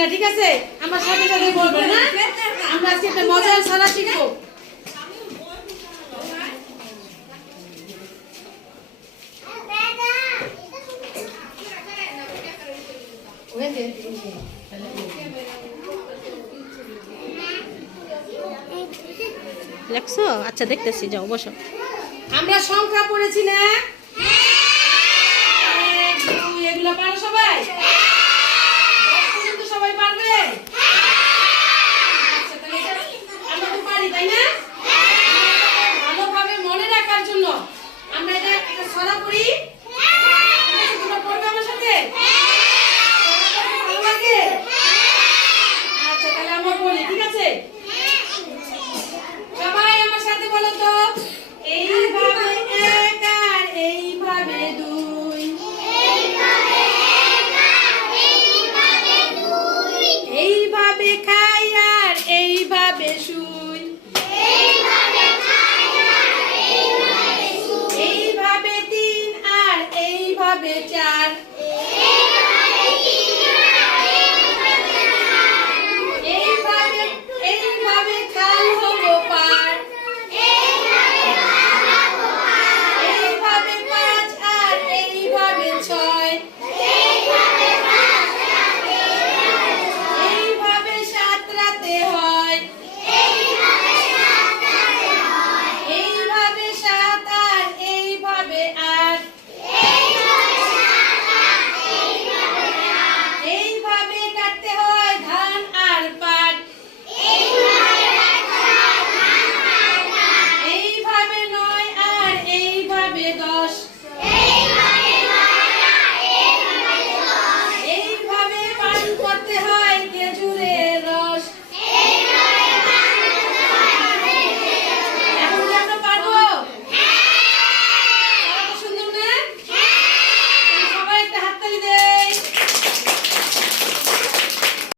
না, ঠিক আছে? আমার সাথে সাথে বলবেন না। আমরা আজকে একটা মজার ছড়া শিখবো। লেখছো? আচ্ছা দেখতেছি, যাও বসো। আমরা সংখ্যা পড়েছি না? 1 2 এগুলো পারো সবাই?